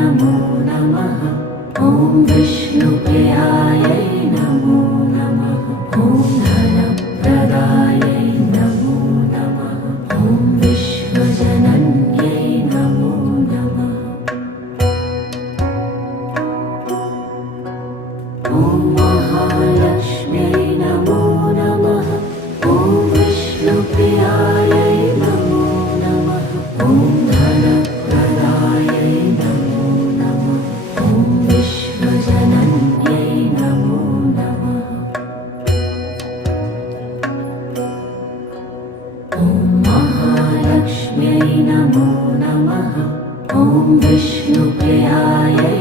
नमो नमः। ॐ विष्णुप्रियायै नमो नमः। ॐ धनप्रदायै नमो नमः। ॐ विश्वजनन्यै नमो नमः। ॐ महालक्ष्म्यै नमो नमः। ॐ विष्णुप्रियायै नमो नमः। ॐ धनप्रदायै नमो नमः। ॐ विश्वजनन्यै नमो नमः। ॐ महालक्ष्म्यै नमो नमः। ॐ विष्णुप्रियायै